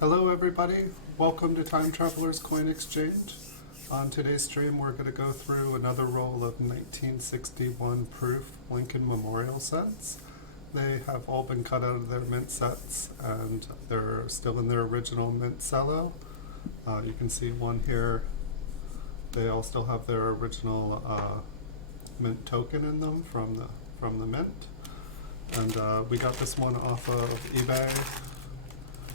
Hello everybody, welcome to Time Traveler's Coin Exchange. On today's stream we're going to go through another roll of 1961 proof Lincoln Memorial sets. They have all been cut out of their mint sets and they're still in their original mint cello. You can see one here, they all still have their original mint token in them from the mint. And we got this one off of eBay.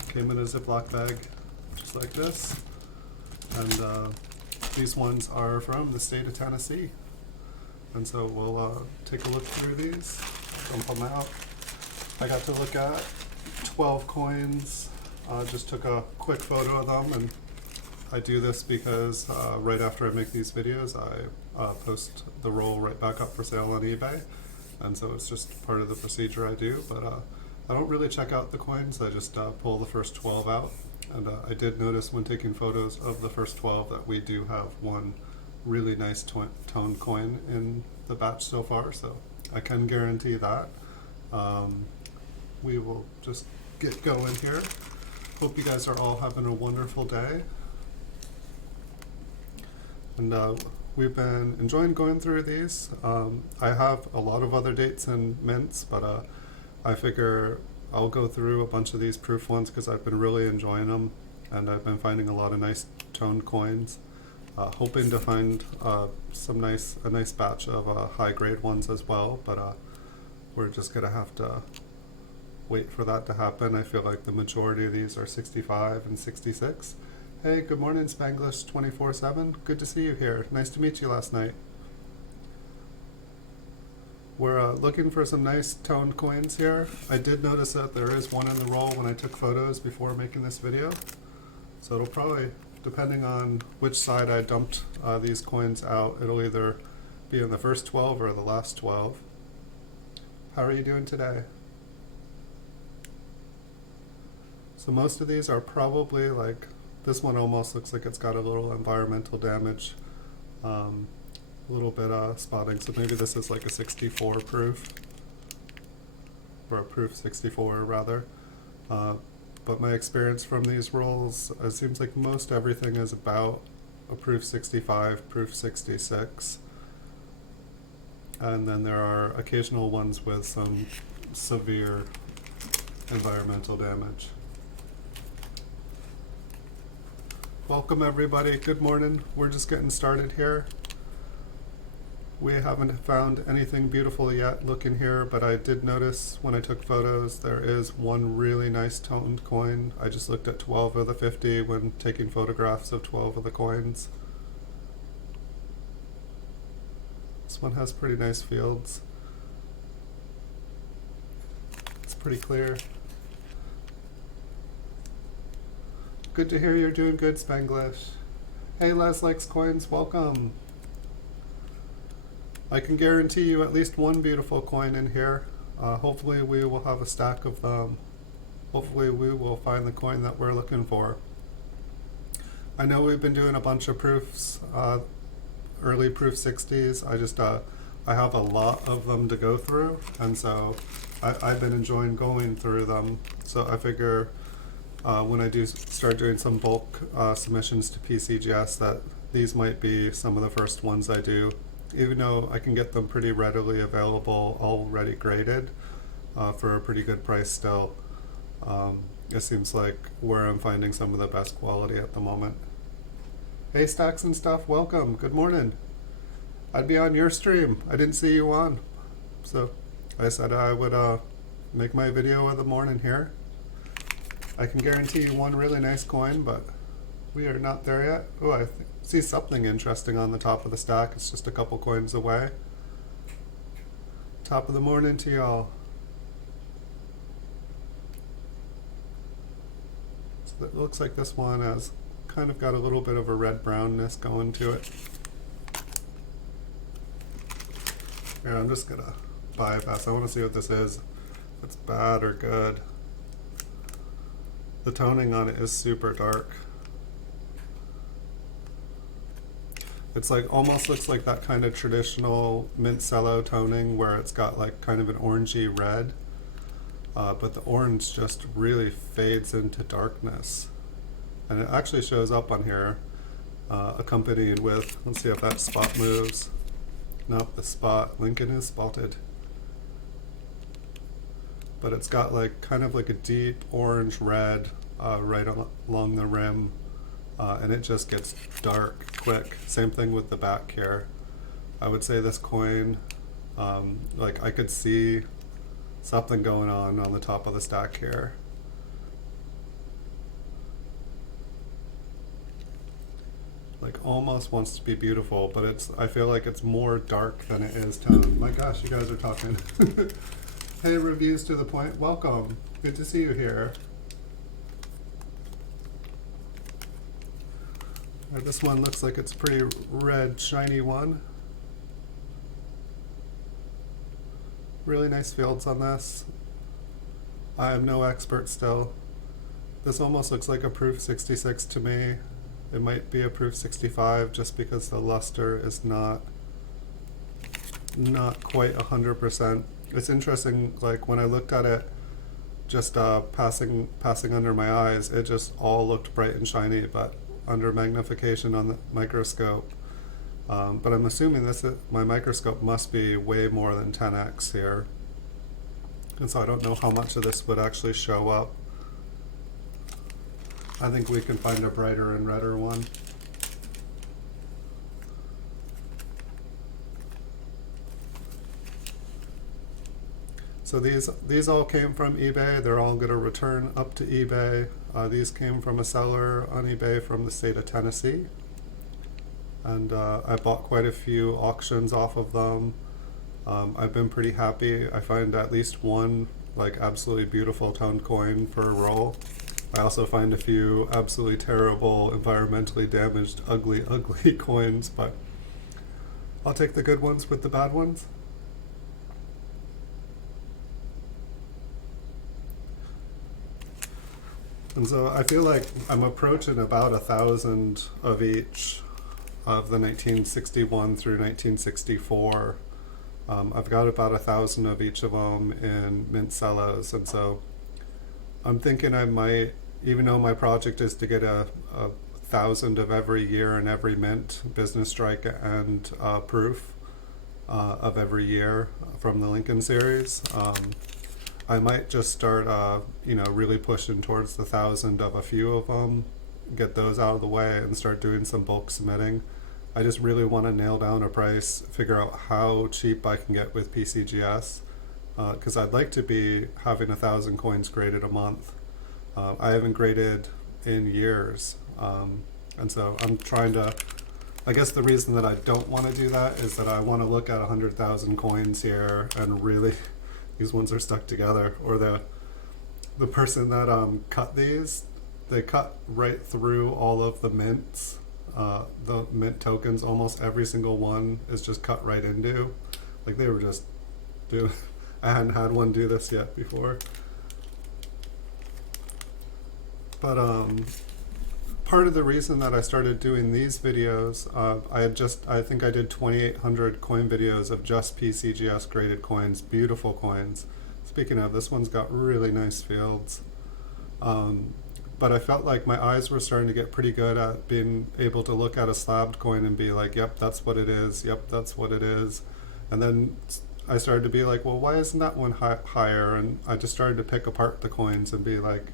Came in a Ziploc bag, just like this. And these ones are from the state of Tennessee. And so we'll take a look through these, dump them out. I got to look at 12 coins, just took a quick photo of them, and I do this because right after I make these videos, I post the roll right back up for sale on eBay. And so it's just part of the procedure I do, but I don't really check out the coins, I just pull the first 12 out. And I did notice when taking photos of the first 12 that we do have one really nice tone coin in the batch so far, so I can guarantee that. We will just get going here. Hope you guys are all having a wonderful day. And we've been enjoying going through these. I have a lot of other dates and mints, but I figure I'll go through a bunch of these proof ones because I've been really enjoying them, and I've been finding a lot of nice toned coins. Hoping to find a nice batch of high grade ones as well, but we're just gonna have to wait for that to happen. I feel like the majority of these are 65 and 66. Hey, good morning, Spanglish 24/7. Good to see you here. Nice to meet you last night. We're looking for some nice toned coins here. I did notice that there is one in the roll when I took photos before making this video. So it'll probably, depending on which side I dumped these coins out, it'll either be in the first 12 or the last 12. How are you doing today? So most of these are probably like, this one almost looks like it's got a little environmental damage. A little bit spotting, so maybe this is like a 64 proof, or a proof 64 rather. But my experience from these rolls, it seems like most everything is about a proof 65, proof 66. And then there are occasional ones with some severe environmental damage. Welcome everybody, good morning. We're just getting started here. We haven't found anything beautiful yet looking here, but I did notice when I took photos there is one really nice toned coin. I just looked at 12 of the 50 when taking photographs of 12 of the coins. This one has pretty nice fields. It's pretty clear. Good to hear you're doing good, Spanglish. Hey, Les Likes Coins, welcome. I can guarantee you at least one beautiful coin in here. Hopefully we will have a stack of them. Hopefully we will find the coin that we're looking for. I know we've been doing a bunch of proofs, early proof 60s. I have a lot of them to go through, and so I've been enjoying going through them. So I figure when I do start doing some bulk submissions to PCGS that these might be some of the first ones I do, even though I can get them pretty readily available, already graded for a pretty good price still. It seems like where I'm finding some of the best quality at the moment. Hey Stacks and Stuff, welcome, good morning. I'd be on your stream, I didn't see you on. So I said I would make my video of the morning here. I can guarantee you one really nice coin, but we are not there yet. Oh, I see something interesting on the top of the stack. It's just a couple coins away. Top of the morning to y'all. So it looks like this one has kind of got a little bit of a red brownness going to it. Here, I'm just gonna bypass. I want to see what this is. If it's bad or good. The toning on it is super dark. It's like, almost looks like that kind of traditional mint cello toning where it's got like kind of an orangey red. but the orange just really fades into darkness. And it actually shows up on here, accompanied with, let's see if that spot moves. Nope, the spot, Lincoln is spotted. But it's got like kind of like a deep orange red right along the rim, and it just gets dark quick. Same thing with the back here. I would say this coin, like I could see something going on the top of the stack here. Like almost wants to be beautiful, but I feel like it's more dark than it is tone. My gosh, you guys are talking. Hey, reviews to the point, welcome. Good to see you here. This one looks like it's a pretty red, shiny one. Really nice fields on this. I am no expert still. This almost looks like a proof 66 to me. It might be a proof 65 just because the luster is not quite 100%. It's interesting, like when I looked at it just passing under my eyes, it just all looked bright and shiny, but under magnification on the microscope. But I'm assuming my microscope must be way more than 10x here. And so I don't know how much of this would actually show up. I think we can find a brighter and redder one. So these all came from eBay. They're all going to return up to eBay. These came from a seller on eBay from the state of Tennessee. And I bought quite a few auctions off of them. I've been pretty happy. I find at least one like absolutely beautiful toned coin per roll. I also find a few absolutely terrible, environmentally damaged, ugly coins, but I'll take the good ones with the bad ones. And so I feel like I'm approaching about 1,000 of each of the 1961 through 1964. I've got about 1,000 of each of them in mint cellos, and so I'm thinking I might, even though my project is to get a 1,000 of every year in every mint, business strike and proof of every year from the Lincoln series. I might just start, really pushing towards the 1,000 of a few of them, get those out of the way, and start doing some bulk submitting. I just really want to nail down a price, figure out how cheap I can get with PCGS, because I'd like to be having 1,000 coins graded a month. I haven't graded in years, and so I'm trying to, I guess the reason that I don't want to do that is that I want to look at 100,000 coins here and really, these ones are stuck together, or the person that cut these, they cut right through all of the mints. The mint tokens, almost every single one is just cut right into. Like they were just doing, I hadn't had one do this yet before. But part of the reason that I started doing these videos, I think I did 2,800 coin videos of just PCGS graded coins, beautiful coins. Speaking of, this one's got really nice fields. But I felt like my eyes were starting to get pretty good at being able to look at a slabbed coin and be like, yep, that's what it is, yep, that's what it is. And then I started to be like, well, why isn't that one higher? And I just started to pick apart the coins and be like,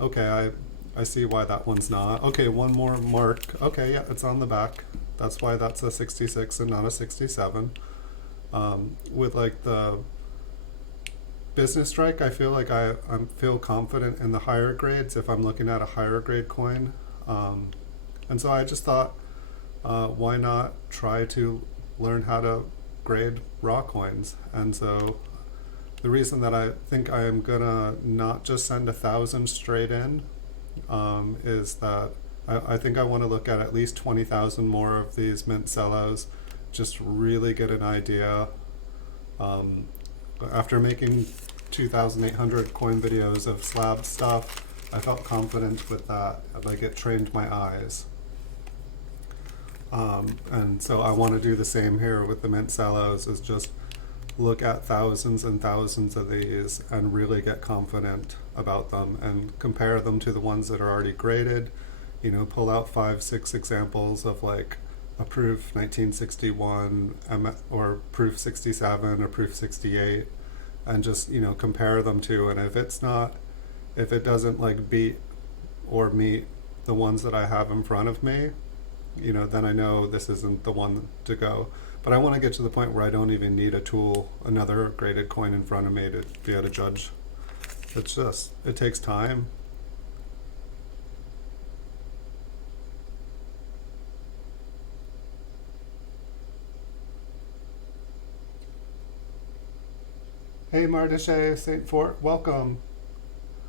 okay, I see why that one's not. Okay, one more mark. Okay, yeah, it's on the back. That's why that's a 66 and not a 67. With like the business strike, I feel like I feel confident in the higher grades if I'm looking at a higher grade coin. And so I just thought, why not try to learn how to grade raw coins? And so the reason that I think I am gonna not just send 1,000 straight in is that I think I want to look at least 20,000 more of these mint cellos, just really get an idea. After making 2,800 coin videos of slab stuff, I felt confident with that. Like it trained my eyes. And so I want to do the same here with the mint cellos, is just look at thousands and thousands of these and really get confident about them and compare them to the ones that are already graded pull out 5, 6 examples of like a proof 1961 or proof 67 or proof 68, and just compare them to, and if it doesn't like beat or meet the ones that I have in front of me, then I know this isn't the one to go. But I want to get to the point where I don't even need a tool, another graded coin in front of me to be able to judge. It takes time. Hey Mardache, St. Fort, welcome.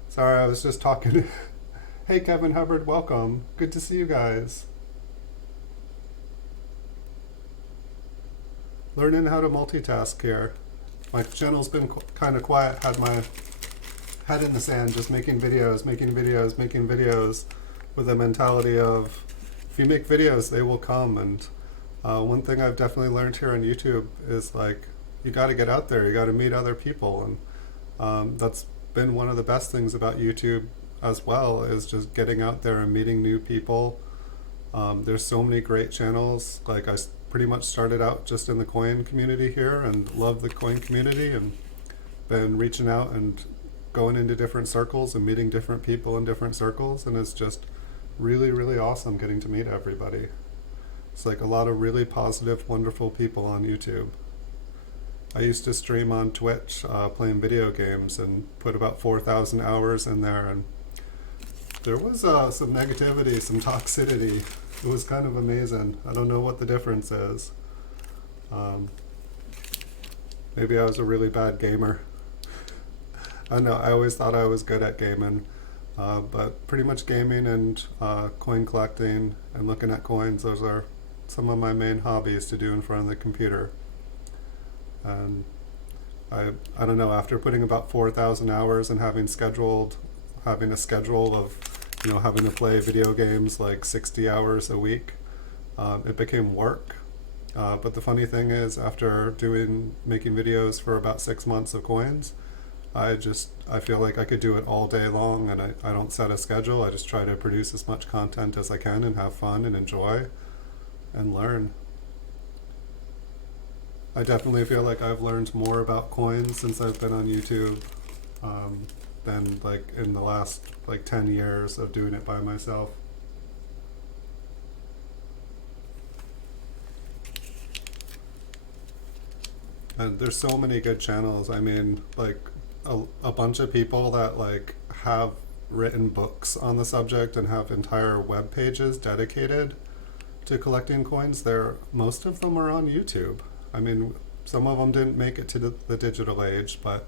Sorry, I was just talking. Hey Kevin Hubbard, welcome. Good to see you guys. Learning how to multitask here. My channel's been kind of quiet, had my head in the sand, just making videos, with a mentality of, if you make videos, they will come. And one thing I've definitely learned here on YouTube is like, you got to get out there, you got to meet other people. And that's been one of the best things about YouTube as well, is just getting out there and meeting new people. There's so many great channels. Like I pretty much started out just in the coin community here and love the coin community, and been reaching out and going into different circles and meeting different people in different circles, and it's just really, really awesome getting to meet everybody. It's like a lot of really positive, wonderful people on YouTube. I used to stream on Twitch playing video games and put about 4,000 hours in there, and there was some negativity, some toxicity. It was kind of amazing. I don't know what the difference is. Maybe I was a really bad gamer. I don't know, I always thought I was good at gaming, but pretty much gaming and coin collecting and looking at coins, those are some of my main hobbies to do in front of the computer. And I don't know, after putting about 4,000 hours and having a schedule of having to play video games like 60 hours a week, it became work. But the funny thing is, after making videos for about 6 months of coins, I feel like I could do it all day long, and I don't set a schedule. I just try to produce as much content as I can and have fun and enjoy and learn. I definitely feel like I've learned more about coins since I've been on YouTube than like in the last like 10 years of doing it by myself. And there's so many good channels. I mean, like a bunch of people that like have written books on the subject and have entire web pages dedicated to collecting coins. Most of them are on YouTube. I mean, some of them didn't make it to the digital age, but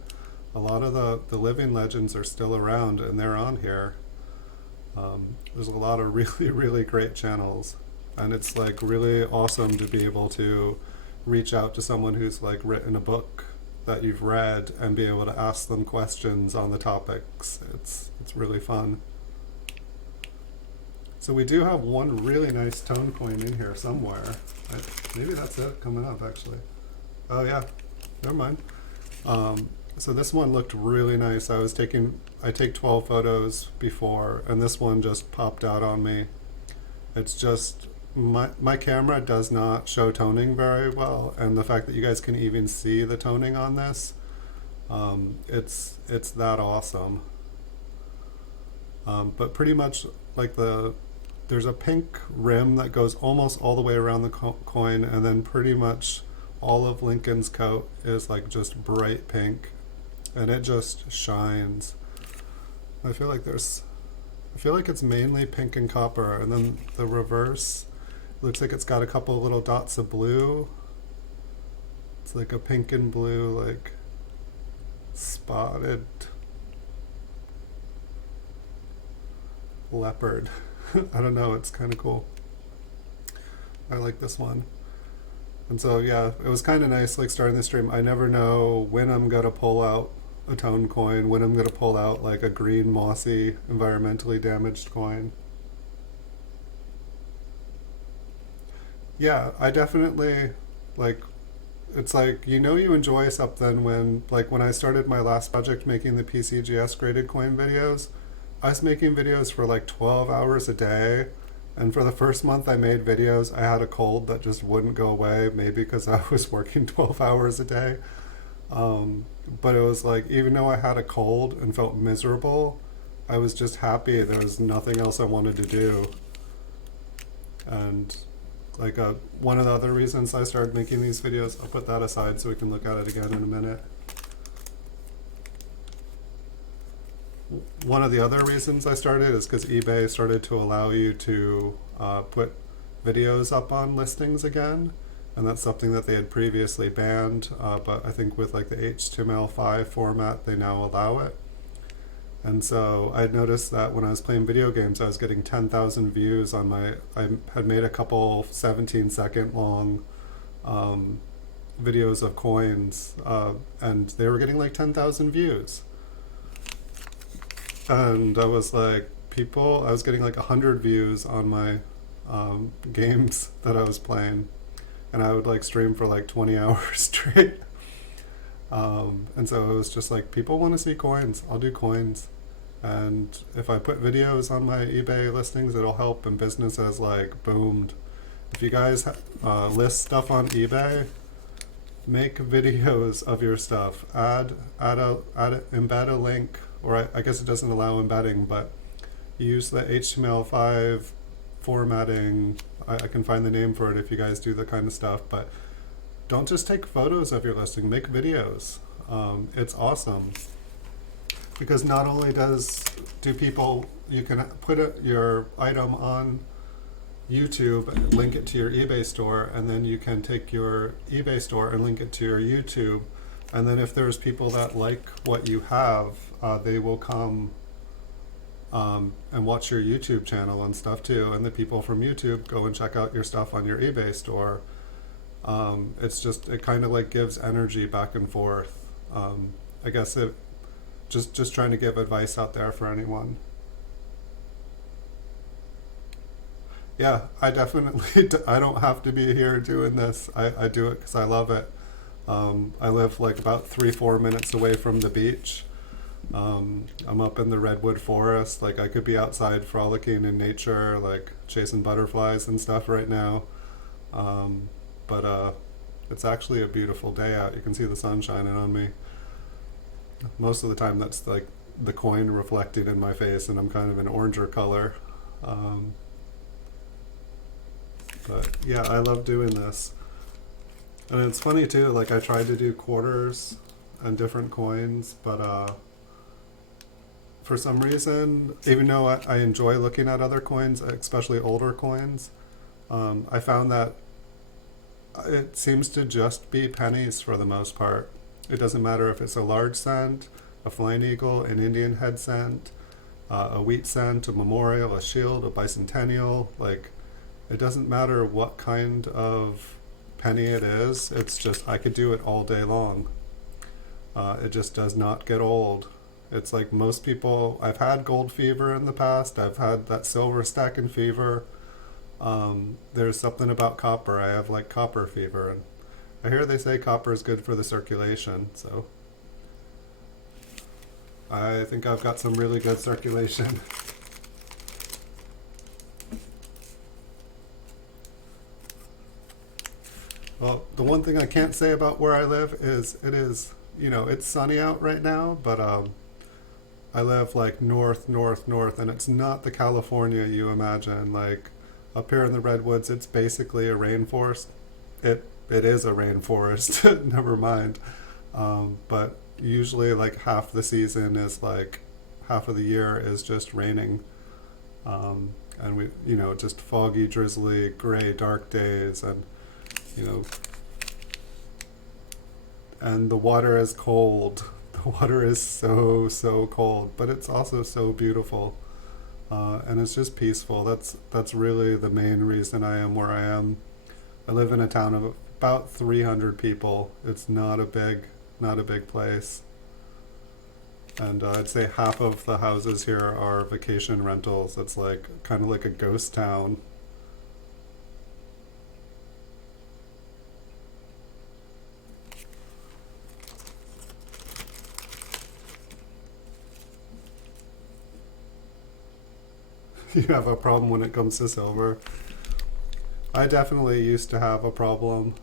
a lot of the living legends are still around, and they're on here. There's a lot of really, really great channels, and it's like really awesome to be able to reach out to someone who's like written a book that you've read and be able to ask them questions on the topics. It's really fun. So we do have one really nice tone coin in here somewhere. Maybe that's it coming up actually. Oh yeah, never mind. So this one looked really nice. I take 12 photos before, and this one just popped out on me. It's just, my camera does not show toning very well, and the fact that you guys can even see the toning on this, it's that awesome. But pretty much like there's a pink rim that goes almost all the way around the coin, and then pretty much all of Lincoln's coat is like just bright pink, and it just shines. I feel like it's mainly pink and copper, and then the reverse looks like it's got a couple of little dots of blue. It's like a pink and blue, like spotted leopard. I don't know, it's kind of cool. I like this one. And so yeah, it was kind of nice like starting the stream. I never know when I'm going to pull out a tone coin, when I'm going to pull out like a green mossy environmentally damaged coin. Yeah, I definitely like, it's like, you enjoy something when I started my last project making the PCGS graded coin videos, I was making videos for like 12 hours a day. And for the first month I made videos, I had a cold that just wouldn't go away, maybe because I was working 12 hours a day. But it was like, even though I had a cold and felt miserable, I was just happy. There was nothing else I wanted to do. And like one of the other reasons I started making these videos, I'll put that aside so we can look at it again in a minute. One of the other reasons I started is because eBay started to allow you to put videos up on listings again, and that's something that they had previously banned, but I think with like the HTML5 format they now allow it. And so I noticed that when I was playing video games I was getting 10,000 views on I had made a couple 17-second long videos of coins, and they were getting like 10,000 views. And I was like, I was getting like 100 views on my games that I was playing, and I would like stream for like 20 hours straight. And so it was just like, people want to see coins, I'll do coins. And if I put videos on my eBay listings, it'll help, and business has like boomed. If you guys list stuff on eBay, make videos of your stuff. Embed a link, or I guess it doesn't allow embedding, but use the HTML5 formatting. I can find the name for it if you guys do the kind of stuff, but don't just take photos of your listing, make videos. It's awesome. Because not only you can put your item on YouTube, link it to your eBay store, and then you can take your eBay store and link it to your YouTube. And then if there's people that like what you have, they will come and watch your YouTube channel and stuff too. And the people from YouTube go and check out your stuff on your eBay store. It kind of like gives energy back and forth. I guess just trying to give advice out there for anyone. Yeah, I definitely, I don't have to be here doing this. I do it because I love it. I live like about 3-4 minutes away from the beach. I'm up in the redwood forest. Like I could be outside frolicking in nature, like chasing butterflies and stuff right now. But it's actually a beautiful day out. You can see the sun shining on me. Most of the time that's like the coin reflected in my face, and I'm kind of an oranger color. But yeah, I love doing this. And it's funny too, like I tried to do quarters and different coins, but for some reason, even though I enjoy looking at other coins, especially older coins, I found that it seems to just be pennies for the most part. It doesn't matter if it's a large cent, a flying eagle, an Indian head cent, a wheat cent, a memorial, a shield, a bicentennial. Like, it doesn't matter what kind of penny it is. It's just, I could do it all day long. It just does not get old. It's like most people, I've had gold fever in the past. I've had that silver stacking fever. There's something about copper. I have like copper fever, and I hear they say copper is good for the circulation, so I think I've got some really good circulation. Well, the one thing I can't say about where I live is it's sunny out right now, but I live like north, and it's not the California you imagine. Like up here in the redwoods, it's basically a rainforest. It is a rainforest, never mind. But usually like half the season is like, half of the year is just raining. And we, just foggy, drizzly, gray, dark days, and, and the water is cold. The water is so, so cold, but it's also so beautiful. And it's just peaceful. That's really the main reason I am where I am. I live in a town of about 300 people. It's not a big place. And I'd say half of the houses here are vacation rentals. It's like kind of like a ghost town. You have a problem when it comes to silver. I definitely used to have a problem.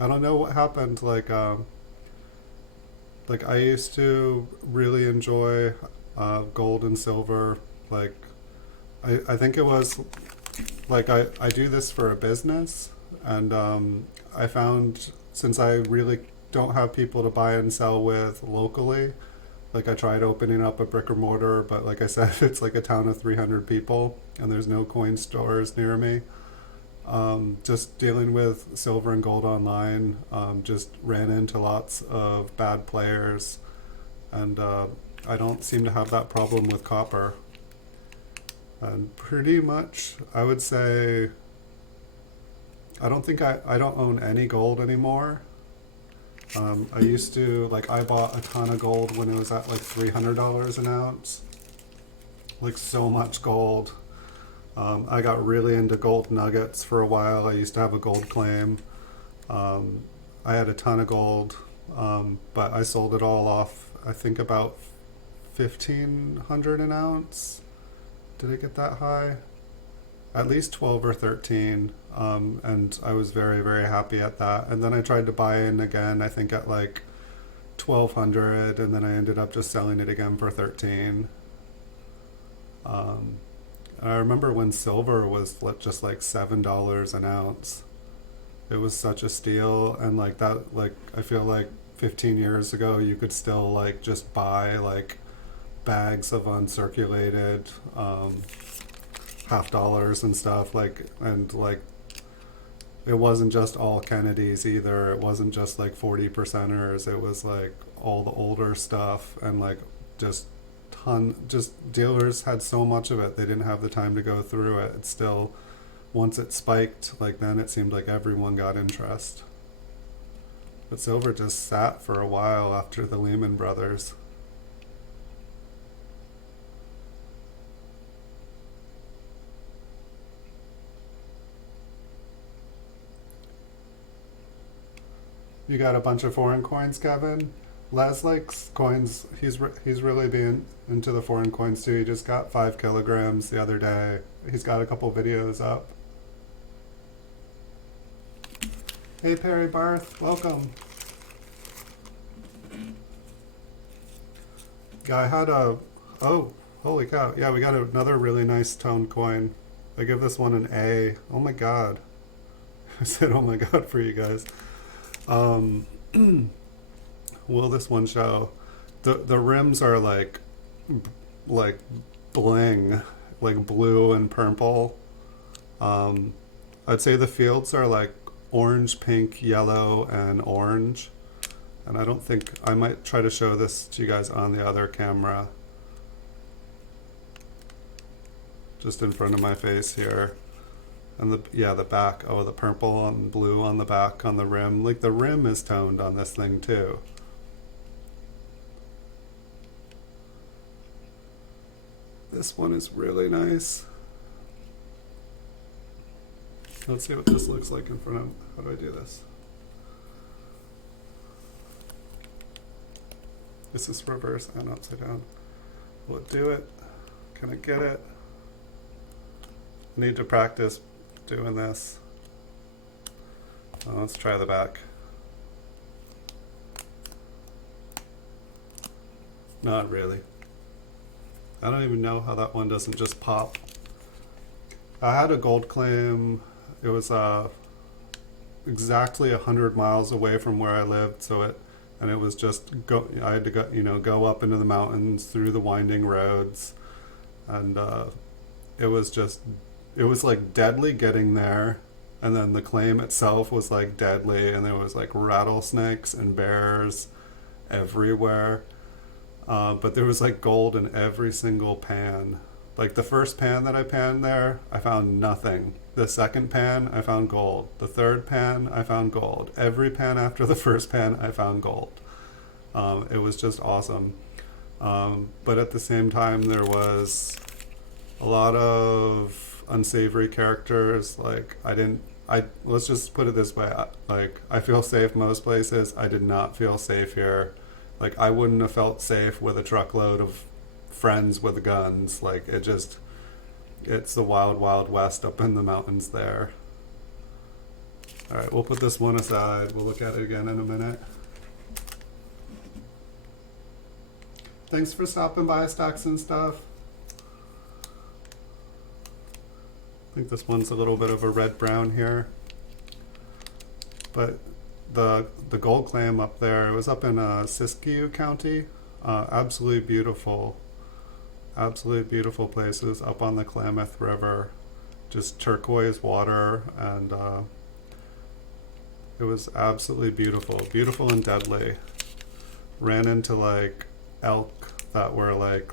I don't know what happened. Like I used to really enjoy gold and silver. Like I think it was like I do this for a business, and I found since I really don't have people to buy and sell with locally, like I tried opening up a brick and mortar, but like I said, it's like a town of 300 people, and there's no coin stores near me. Just dealing with silver and gold online, just ran into lots of bad players, and I don't seem to have that problem with copper. And pretty much, I would say, I don't own any gold anymore. I used to, like, I bought a ton of gold when it was at like $300 an ounce. Like, so much gold. I got really into gold nuggets for a while. I used to have a gold claim. I had a ton of gold, but I sold it all off, I think about 1500 an ounce. Did it get that high? At least 12 or 13. And I was very, very happy at that. And then I tried to buy in again, I think at like 1200, and then I ended up just selling it again for 13. I remember when silver was just like $7 an ounce. It was such a steal, and like that, like I feel like 15 years ago you could still like just buy like bags of uncirculated half dollars and stuff, like, and like it wasn't just all Kennedys either. It wasn't just like 40 percenters. It was like all the older stuff, and like just just dealers had so much of it, they didn't have the time to go through it. It's still, once it spiked, like then it seemed like everyone got interest. But silver just sat for a while after the Lehman Brothers. You got a bunch of foreign coins, Kevin? Les likes coins. He's really been into the foreign coins too. He just got 5 kilograms the other day. He's got a couple videos up. Hey Perry Barth, welcome. Yeah, I had a, oh, holy cow. Yeah, we got another really nice toned coin. I give this one an A. Oh my god. I said oh my god for you guys. Will this one show? The rims are like bling, like blue and purple. I'd say the fields are like orange, pink, yellow, and orange. And I don't think, I might try to show this to you guys on the other camera. Just in front of my face here. And the back, oh, the purple and blue on the back on the rim. Like the rim is toned on this thing too. This one is really nice. Let's see what this looks like in front of, how do I do this? Is this reverse and upside down? Will it do it? Can I get it? I need to practice doing this. Let's try the back. Not really. I don't even know how that one doesn't just pop. I had a gold claim. It was exactly 100 miles away from where I lived, so it was just I had to go up into the mountains through the winding roads, and it was like deadly getting there, and then the claim itself was like deadly, and there was like rattlesnakes and bears everywhere. But there was like gold in every single pan. Like the first pan that I panned there, I found nothing. The second pan, I found gold. The third pan, I found gold. Every pan after the first pan, I found gold. It was just awesome. But at the same time, there was a lot of unsavory characters. Like let's just put it this way. Like I feel safe most places. I did not feel safe here. Like I wouldn't have felt safe with a truckload of friends with guns. Like it's the wild, wild west up in the mountains there. All right, we'll put this one aside. We'll look at it again in a minute. Thanks for stopping by, Stacks and Stuff. I think this one's a little bit of a red-brown here. But the gold claim up there, it was up in Siskiyou County. Absolutely beautiful places up on the Klamath River. Just turquoise water, and it was absolutely beautiful and deadly. Ran into like elk that were like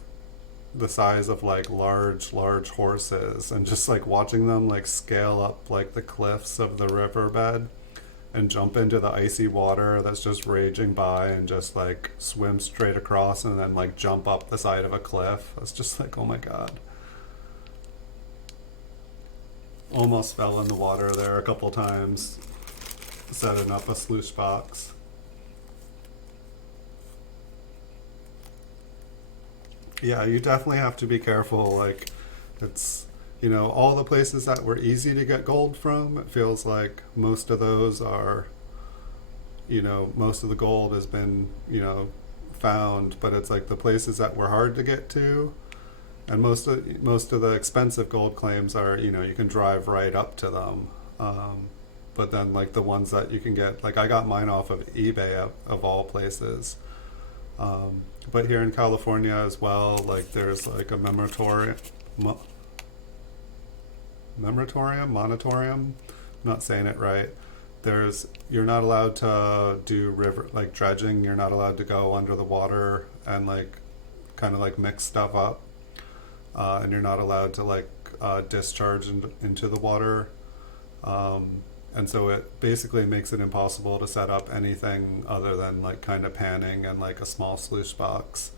the size of like large horses, and just like watching them like scale up like the cliffs of the riverbed and jump into the icy water that's just raging by and just like swim straight across and then like jump up the side of a cliff. It's just like, oh my god. Almost fell in the water there a couple times setting up a sluice box. Yeah, you definitely have to be careful. Like, it's, you know, all the places that were easy to get gold from, it feels like most of those are, you know, most of the gold has been, you know, found, but it's like the places that were hard to get to, and most of the expensive gold claims are, you know, you can drive right up to them. But then like the ones that you can get, like I got mine off of eBay of all places. But here in California as well, like there's like a moratorium, I'm not saying it right. You're not allowed to do river, like dredging, you're not allowed to go under the water and like kind of like mix stuff up. And you're not allowed to like discharge into the water. And so it basically makes it impossible to set up anything other than like kind of panning and like a small sluice box.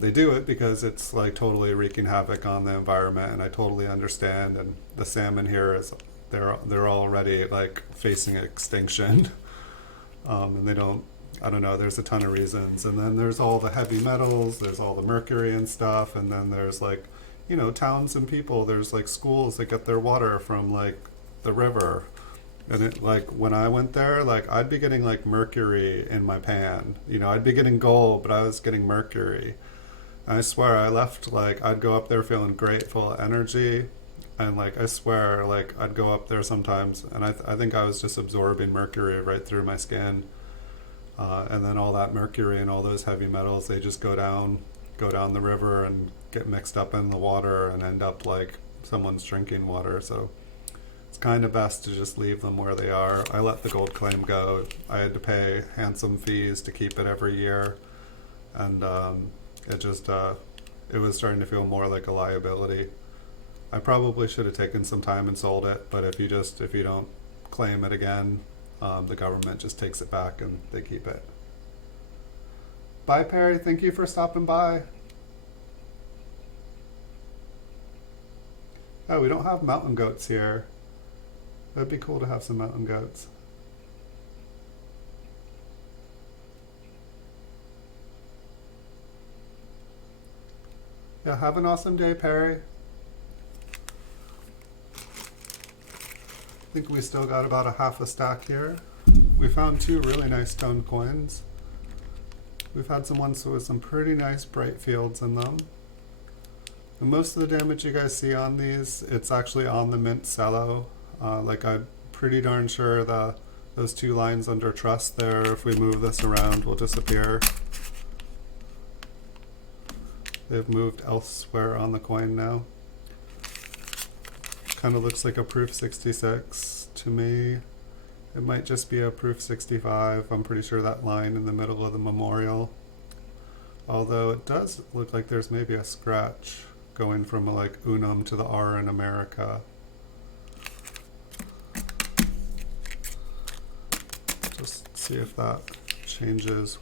They do it because it's like totally wreaking havoc on the environment, and I totally understand. And the salmon here they're already like facing extinction. And I don't know, there's a ton of reasons. And then there's all the heavy metals, there's all the mercury and stuff, and then there's like, you know, towns and people, there's like schools that get their water from like the river. And it, like when I went there, like I'd be getting like mercury in my pan. You know, I'd be getting gold, but I was getting mercury. And I swear I left, like I'd go up there feeling great, full of energy. And like I swear, like I'd go up there sometimes and I think I was just absorbing mercury right through my skin. And then all that mercury and all those heavy metals, they just go down the river and get mixed up in the water and end up like someone's drinking water. So it's kind of best to just leave them where they are. I let the gold claim go. I had to pay handsome fees to keep it every year, and it was starting to feel more like a liability. I probably should have taken some time and sold it, but if you don't claim it again, the government just takes it back and they keep it. Bye, Perry. Thank you for stopping by. Oh, we don't have mountain goats here. That'd be cool to have some mountain goats. Yeah, have an awesome day, Perry. I think we still got about a half a stack here. We found 2 really nice stone coins. We've had some ones with some pretty nice bright fields in them. And most of the damage you guys see on these, it's actually on the mint cello. Like I'm pretty darn sure those 2 lines under trust there, if we move this around, will disappear. They've moved elsewhere on the coin now. Kind of looks like a proof 66 to me. It might just be a proof 65. I'm pretty sure that line in the middle of the memorial. Although it does look like there's maybe a scratch going from like unum to the R in America. Just see if that changes.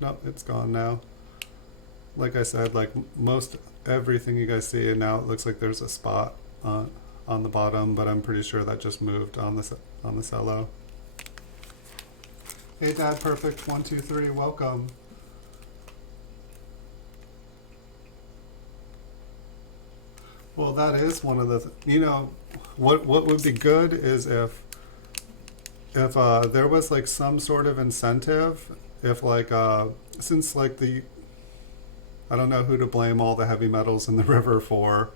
Nope, it's gone now. Like I said, like most everything you guys see, and now it looks like there's a spot on the bottom, but I'm pretty sure that just moved on the cello. Hey Dad Perfect 123, welcome. Well, that is one of the, what would be good is if there was like some sort of incentive, if like since like the I don't know who to blame all the heavy metals in the river for,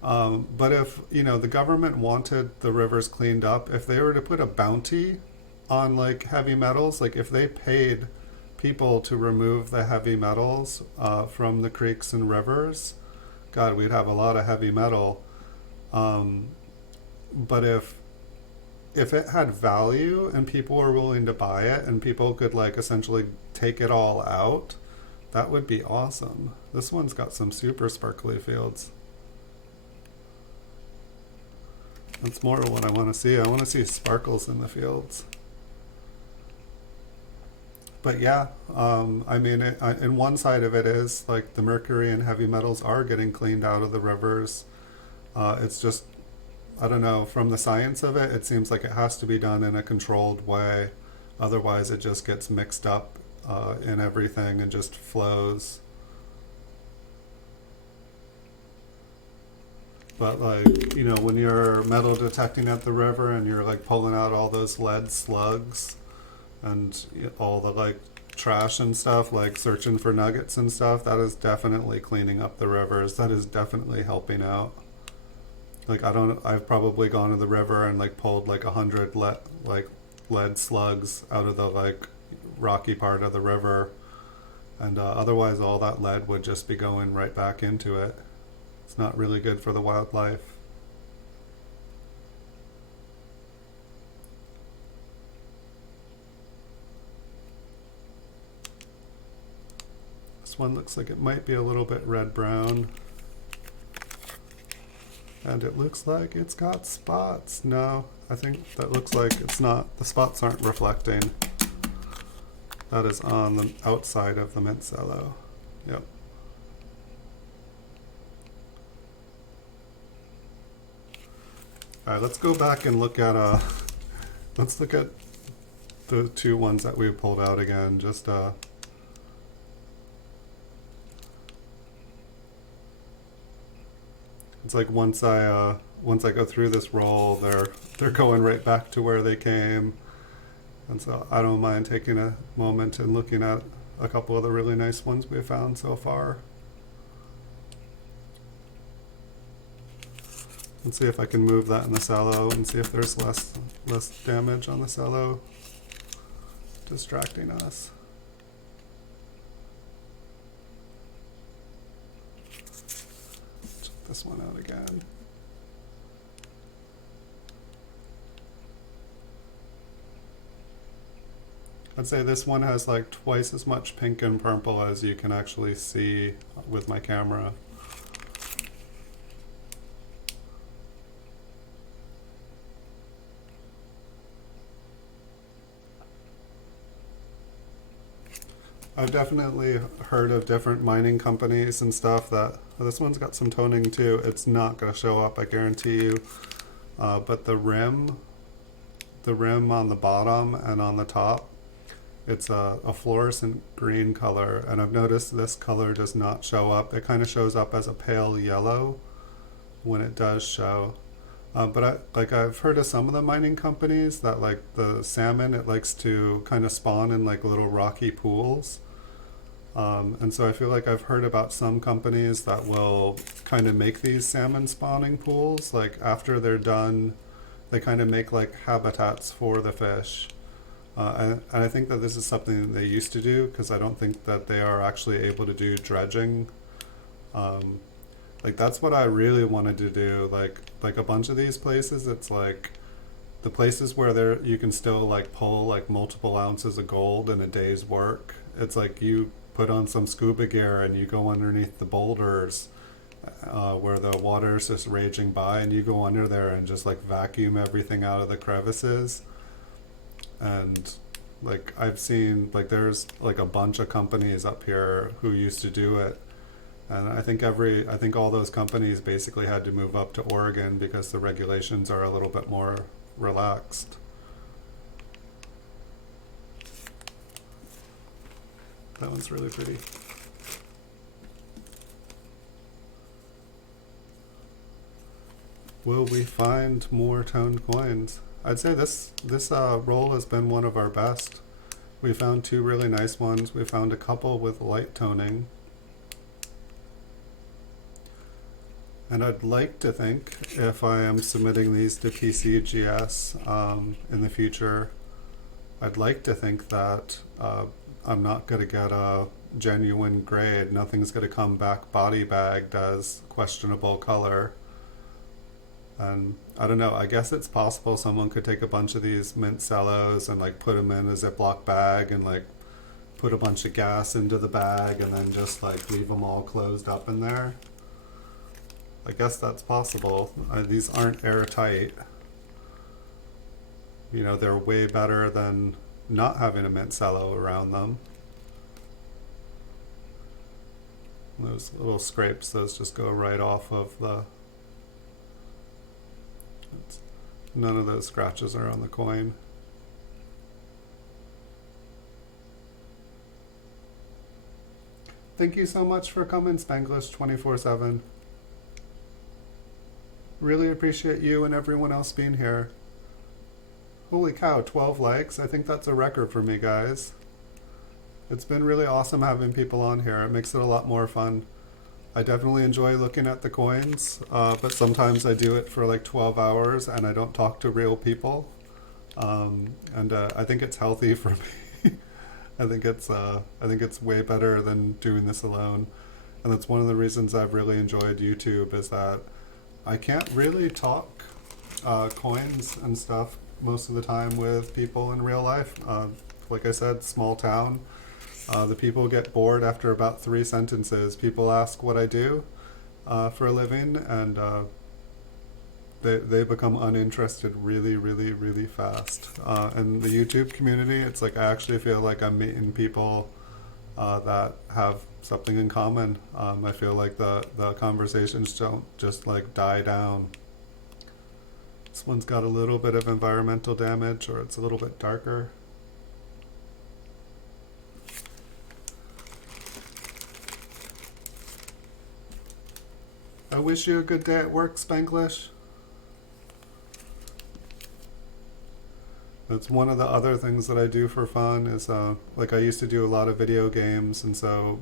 but if the government wanted the rivers cleaned up, if they were to put a bounty on like heavy metals, like if they paid people to remove the heavy metals from the creeks and rivers, God, we'd have a lot of heavy metal. Um, but if it had value and people were willing to buy it and people could like essentially take it all out, that would be awesome. This one's got some super sparkly fields. That's more what I want to see. I want to see sparkles in the fields. But yeah, I mean, in one side of it is like the mercury and heavy metals are getting cleaned out of the rivers. It's just, I don't know, from the science of it, it seems like it has to be done in a controlled way. Otherwise, it just gets mixed up in everything and just flows. But like, when you're metal detecting at the river and you're like pulling out all those lead slugs and all the like trash and stuff, like searching for nuggets and stuff, that is definitely cleaning up the rivers. That is definitely helping out. Like I've probably gone to the river and like pulled like 100 lead slugs out of the like rocky part of the river, and otherwise all that lead would just be going right back into it. It's not really good for the wildlife. This one looks like it might be a little bit red-brown. And it looks like it's got spots. No, I think that looks like it's not. The spots aren't reflecting. That is on the outside of the mint cello. Yep. All right, let's go back and look at let's look at the two ones that we pulled out again. Just it's like once I go through this roll, they're going right back to where they came, and so I don't mind taking a moment and looking at a couple of the really nice ones we've found so far. Let's see if I can move that in the cello and see if there's less damage on the cello distracting us. Check this one out again. I'd say this one has like twice as much pink and purple as you can actually see with my camera. I've definitely heard of different mining companies and stuff that this one's got some toning too. It's not going to show up, I guarantee you. But the rim on the bottom and on the top, it's a fluorescent green color, and I've noticed this color does not show up. It kind of shows up as a pale yellow when it does show. But I've heard of some of the mining companies that like the salmon, it likes to kind of spawn in like little rocky pools. And so I feel like I've heard about some companies that will kind of make these salmon spawning pools. Like after they're done, they kind of make like habitats for the fish. And I think that this is something that they used to do, because I don't think that they are actually able to do dredging. Like that's what I really wanted to do. Like a bunch of these places, it's like the places where you can still like pull like multiple ounces of gold in a day's work. It's like you put on some scuba gear and you go underneath the boulders where the water is just raging by, and you go under there and just like vacuum everything out of the crevices. And like I've seen like there's like a bunch of companies up here who used to do it, and I think all those companies basically had to move up to Oregon because the regulations are a little bit more relaxed. That one's really pretty. Will we find more toned coins? I'd say this roll has been one of our best. We found two really nice ones. We found a couple with light toning. And I'd like to think, if I am submitting these to PCGS in the future, I'd like to think that I'm not going to get a genuine grade. Nothing's going to come back body bagged as questionable color. And I don't know, I guess it's possible someone could take a bunch of these mint cellos and like put them in a Ziploc bag and like put a bunch of gas into the bag and then just like leave them all closed up in there. I guess that's possible. These aren't airtight. You know, they're way better than not having a mint cello around them. Those little scrapes, those just go right off of the... None of those scratches are on the coin. Thank you so much for coming, Spanglish 24/7. Really appreciate you and everyone else being here. Holy cow, 12 likes. I think that's a record for me, guys. It's been really awesome having people on here. It makes it a lot more fun. I definitely enjoy looking at the coins, but sometimes I do it for like 12 hours and I don't talk to real people. And I think it's healthy for me. I think it's way better than doing this alone. And that's one of the reasons I've really enjoyed YouTube, is that I can't really talk coins and stuff most of the time with people in real life. Like I said, small town. The people get bored after about 3 sentences. People ask what I do for a living, and they become uninterested really, really, really fast. And the YouTube community, it's like I actually feel like I'm meeting people that have something in common. I feel like the conversations don't just like die down. This one's got a little bit of environmental damage, or it's a little bit darker. I wish you a good day at work, Spanglish. That's one of the other things that I do for fun is like I used to do a lot of video games, and so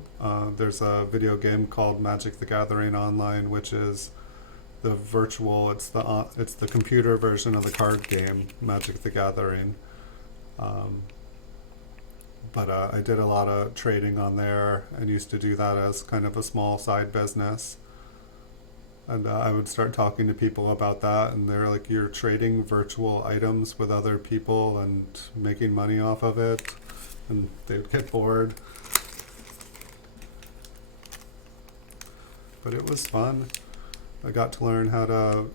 there's a video game called Magic the Gathering Online, which is the virtual, it's the computer version of the card game Magic the Gathering. But I did a lot of trading on there and used to do that as kind of a small side business. And I would start talking to people about that, and they're like, you're trading virtual items with other people and making money off of it, and they'd get bored. But it was fun. I got to learn how to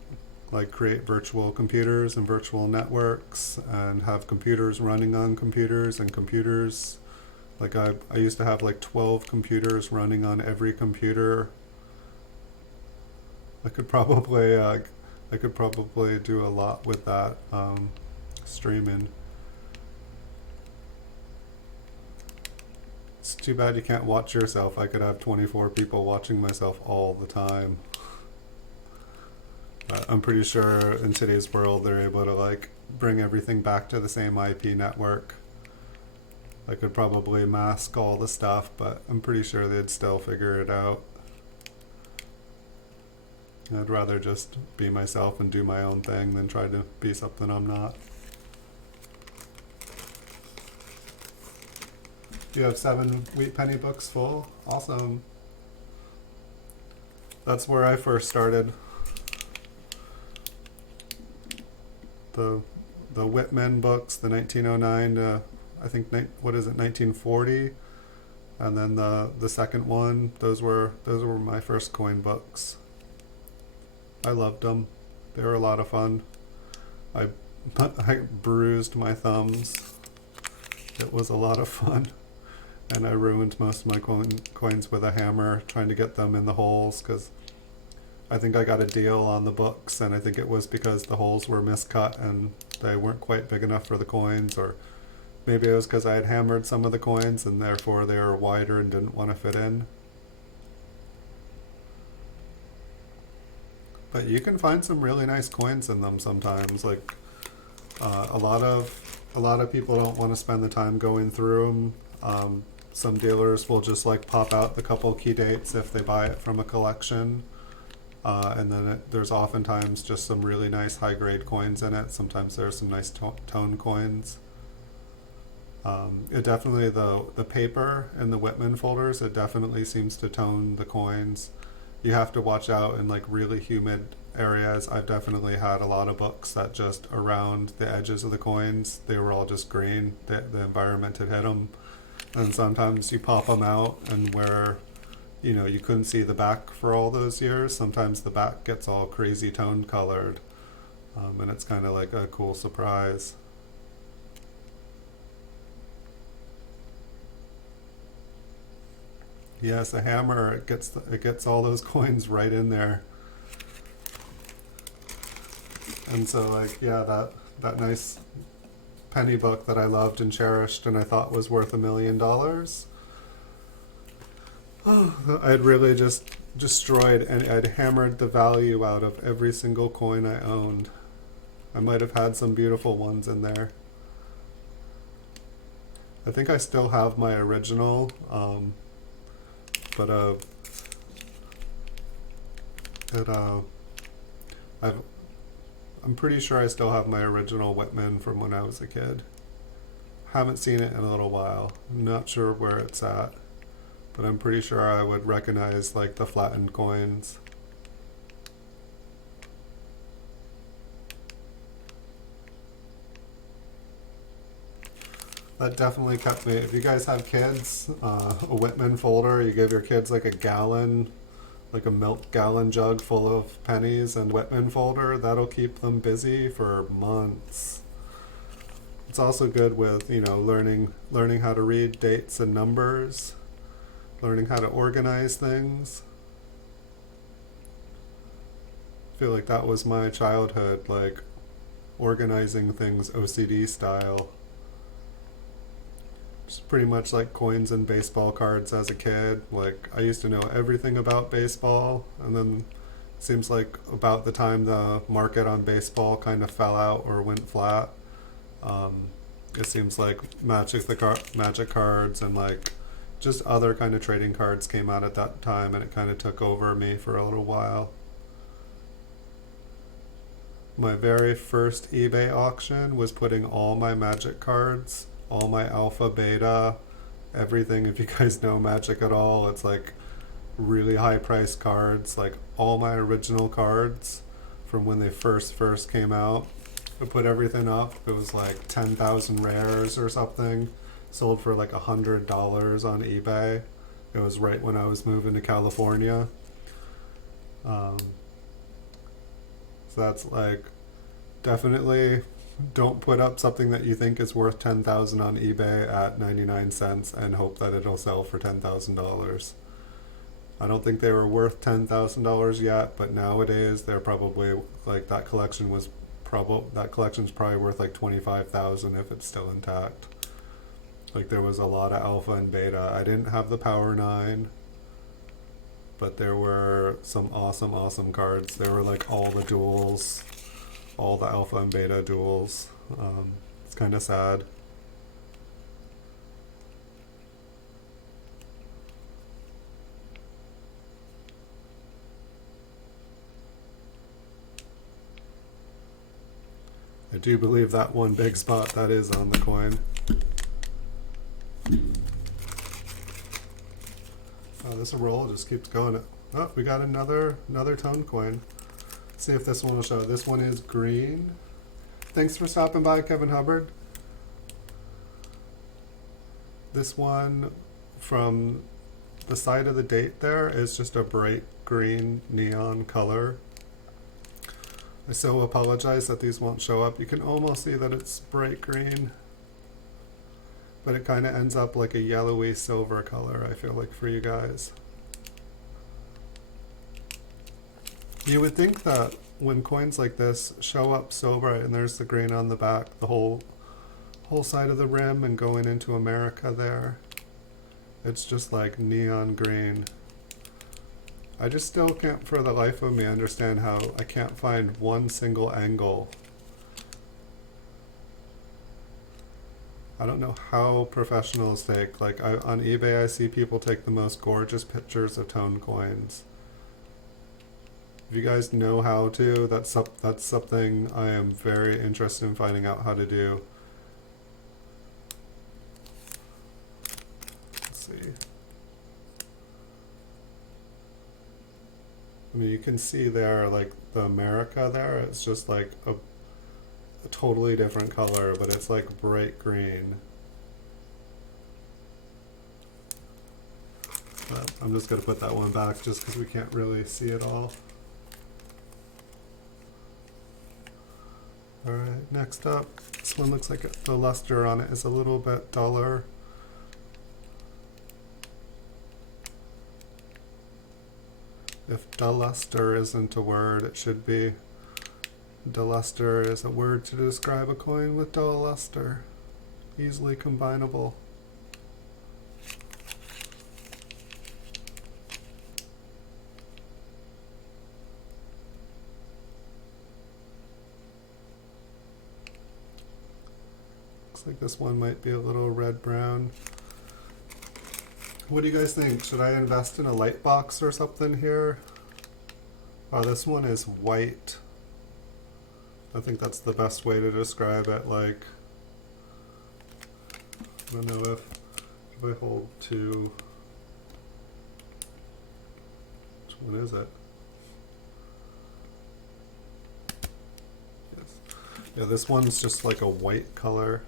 like create virtual computers and virtual networks and have computers running on computers and computers. Like I used to have like 12 computers running on every computer. I could probably do a lot with that streaming. It's too bad you can't watch yourself. I could have 24 people watching myself all the time. But I'm pretty sure in today's world they're able to like bring everything back to the same IP network. I could probably mask all the stuff, but I'm pretty sure they'd still figure it out. I'd rather just be myself and do my own thing than try to be something I'm not. You have 7 Wheat Penny books full? Awesome. That's where I first started. The Whitman books, the 1909 to, I think, what is it, 1940? And then the second one, those were my first coin books. I loved them. They were a lot of fun. I bruised my thumbs. It was a lot of fun. And I ruined most of my coins with a hammer, trying to get them in the holes, because I think I got a deal on the books, and I think it was because the holes were miscut and they weren't quite big enough for the coins, or Maybe it was because I had hammered some of the coins and therefore they were wider and didn't want to fit in. But you can find some really nice coins in them sometimes. Like a lot of people don't want to spend the time going through them. Some dealers will just like pop out the couple key dates if they buy it from a collection. And then there's oftentimes just some really nice high grade coins in it. Sometimes there's some nice tone coins. It definitely, the paper in the Whitman folders, it definitely seems to tone the coins. You have to watch out in like really humid areas. I've definitely had a lot of books that just around the edges of the coins, they were all just green. The environment had hit them. And sometimes you pop them out and where, you know, you couldn't see the back for all those years, sometimes the back gets all crazy tone colored. And it's kind of like a cool surprise. Yes, a hammer, it gets all those coins right in there. And so like, yeah, that nice penny book that I loved and cherished and I thought was worth $1 million. I'd really just destroyed and I'd hammered the value out of every single coin I owned. I might have had some beautiful ones in there. I think I still have my original, but I'm pretty sure I still have my original Whitman from when I was a kid. Haven't seen it in a little while. I'm not sure where it's at, but I'm pretty sure I would recognize like the flattened coins. That definitely kept me, if you guys have kids, a Whitman folder, you give your kids like a gallon, like a milk gallon jug full of pennies and Whitman folder, that'll keep them busy for months. It's also good with, you know, learning how to read dates and numbers, learning how to organize things. I feel like that was my childhood, like organizing things OCD style. Just pretty much like coins and baseball cards as a kid. Like I used to know everything about baseball, and then it seems like about the time the market on baseball kind of fell out or went flat, it seems like Magic cards and like just other kind of trading cards came out at that time, and it kind of took over me for a little while. My very first eBay auction was putting all my Magic cards, all my alpha, beta, everything. If you guys know Magic at all, it's like really high priced cards, like all my original cards from when they first came out. I put everything up. It was like 10,000 rares or something. Sold for like $100 on eBay. It was right when I was moving to California. So that's like, definitely don't put up something that you think is worth $10,000 on eBay at 99 cents and hope that it'll sell for $10,000. I don't think they were worth $10,000 yet, but nowadays they're probably like that collection's probably worth like $25,000 if it's still intact. Like there was a lot of alpha and beta. I didn't have the Power 9, but there were some awesome cards. There were like all the duels, all the alpha and beta duels. It's kind of sad. I do believe that one big spot that is on the coin. Oh, this roll just keeps going. Oh, we got another tone coin. Let's see if this one will show. This one is green. Thanks for stopping by, Kevin Hubbard. This one from the side of the date there is just a bright green neon color. I so apologize that these won't show up. You can almost see that it's bright green, but it kind of ends up like a yellowy silver color, I feel like, for you guys. You would think that when coins like this show up so bright and there's the green on the back, the whole whole side of the rim and going into America there. It's just like neon green. I just still can't for the life of me understand how I can't find one single angle. I don't know how professionals take, like on eBay I see people take the most gorgeous pictures of tone coins. If you guys know how to, that's something I am very interested in finding out how to do. Let's see. I mean, you can see there, like the America there, it's just like a totally different color, but it's like bright green. But I'm just going to put that one back just because we can't really see it all. Alright, next up, this one looks like the luster on it is a little bit duller. If deluster isn't a word, it should be. Deluster is a word to describe a coin with dull luster. Easily combinable. Looks like this one might be a little red-brown. What do you guys think? Should I invest in a light box or something here? Oh, this one is white. I think that's the best way to describe it. Like, I don't know if I hold two. Which one is it? Yes. Yeah, this one's just like a white color.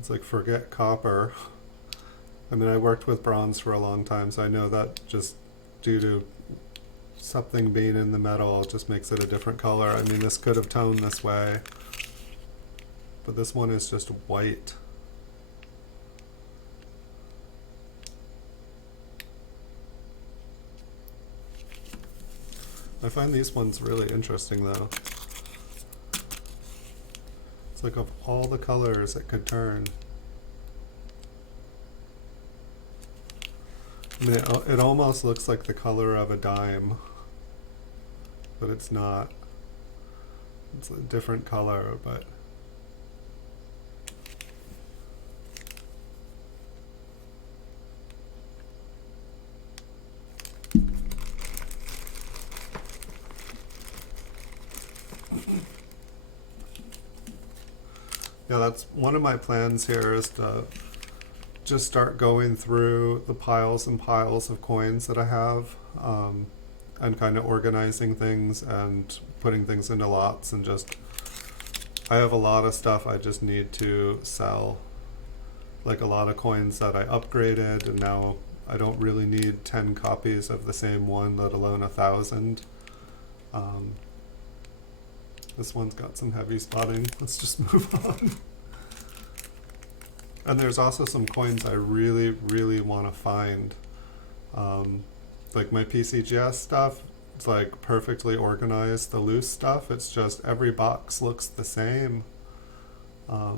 It's like forget copper. I mean, I worked with bronze for a long time, so I know that just due to something being in the metal, it just makes it a different color. I mean, this could have toned this way, but this one is just white. I find these ones really interesting though. It's like of all the colors it could turn. I mean, it almost looks like the color of a dime, but it's not. It's a different color, but yeah, that's one of my plans here, is to just start going through the piles and piles of coins that I have, and kind of organizing things and putting things into lots, and just, I have a lot of stuff I just need to sell. Like a lot of coins that I upgraded, and now I don't really need 10 copies of the same one, let alone 1,000. This one's got some heavy spotting. Let's just move on. And there's also some coins I really, really want to find. Like my PCGS stuff, it's like perfectly organized. The loose stuff, it's just every box looks the same. I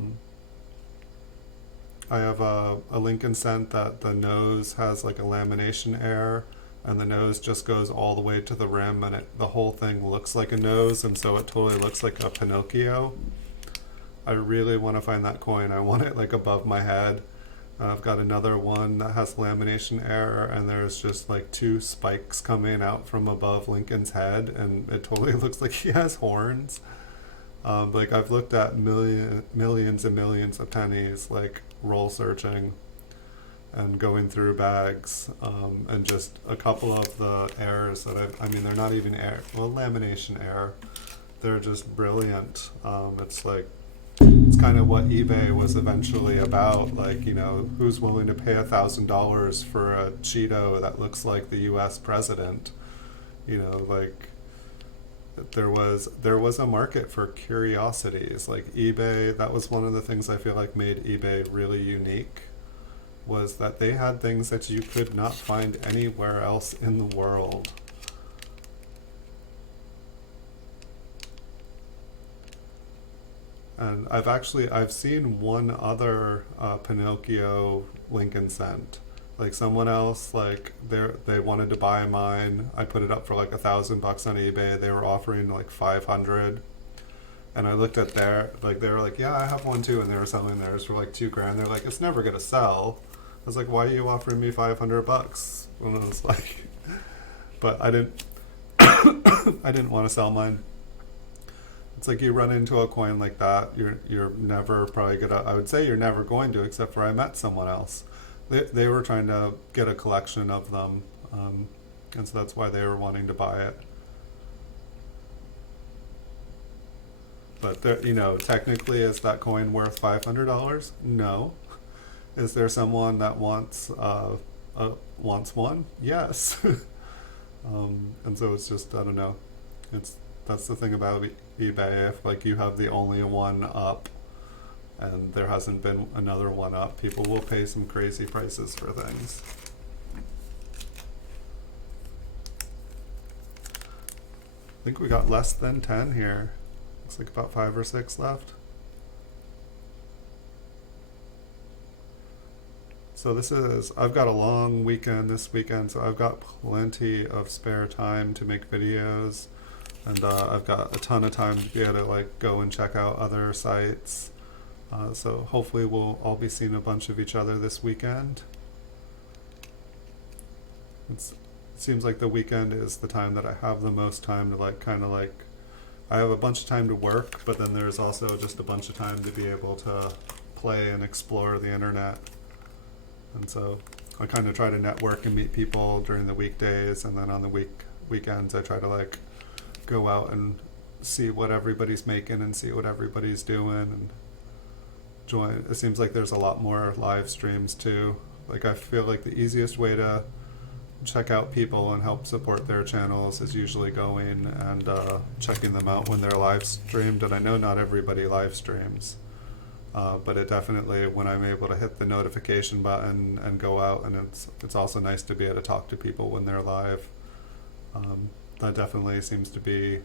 have a Lincoln cent that the nose has like a lamination error, and the nose just goes all the way to the rim, and the whole thing looks like a nose, and so it totally looks like a Pinocchio. I really want to find that coin. I want it like above my head. I've got another one that has lamination error, and there's just like 2 spikes coming out from above Lincoln's head, and it totally looks like he has horns. Like I've looked at millions and millions of pennies, like roll searching and going through bags, and just a couple of the errors that I mean, they're not even error, well, lamination error. They're just brilliant. It's like, it's kind of what eBay was eventually about. Like, you know, who's willing to pay $1,000 for a Cheeto that looks like the US president? You know, like, there was a market for curiosities. Like eBay, that was one of the things I feel like made eBay really unique, was that they had things that you could not find anywhere else in the world. And I've seen one other Pinocchio Lincoln cent. Like someone else, like they wanted to buy mine. I put it up for like $1,000 on eBay. They were offering like 500. And I looked at they were like, yeah, I have one too, and they were selling theirs for like $2,000. They're like, it's never gonna sell. I was like, why are you offering me $500? And I was like, but I didn't, I didn't want to sell mine. It's like you run into a coin like that, you're never probably gonna. I would say you're never going to, except for I met someone else. They were trying to get a collection of them, and so that's why they were wanting to buy it. But technically, is that coin worth $500? No. Is there someone that wants one? Yes. And so it's just, I don't know. That's the thing about eBay. If like you have the only one up, and there hasn't been another one up, people will pay some crazy prices for things. I think we got less than 10 here. Looks like about 5 or 6 left. So I've got a long weekend this weekend, so I've got plenty of spare time to make videos, and I've got a ton of time to be able to like go and check out other sites. So hopefully we'll all be seeing a bunch of each other this weekend. It seems like the weekend is the time that I have the most time to like I have a bunch of time to work, but then there's also just a bunch of time to be able to play and explore the internet. And so I kind of try to network and meet people during the weekdays, and then on the weekends I try to like go out and see what everybody's making and see what everybody's doing and join. It seems like there's a lot more live streams too. Like I feel like the easiest way to check out people and help support their channels is usually going and checking them out when they're live streamed. And I know not everybody live streams. But it definitely, when I'm able to hit the notification button and go out, and it's also nice to be able to talk to people when they're live. That definitely seems to be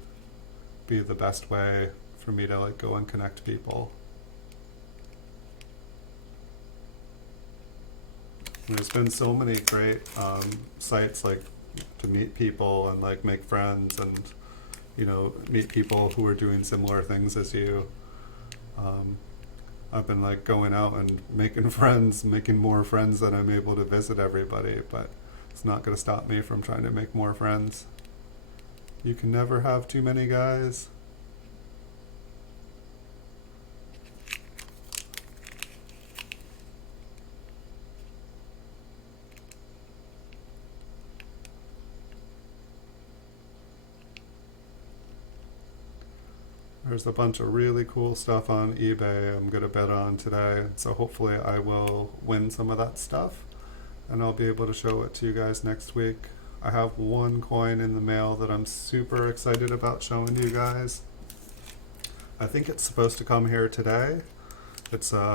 the best way for me to like go and connect people. And there's been so many great sites like to meet people and like make friends and meet people who are doing similar things as you. I've been like going out and making friends, making more friends than I'm able to visit everybody, but it's not going to stop me from trying to make more friends. You can never have too many guys. There's a bunch of really cool stuff on eBay I'm going to bet on today, so hopefully I will win some of that stuff and I'll be able to show it to you guys next week. I have one coin in the mail that I'm super excited about showing you guys. I think it's supposed to come here today. It's a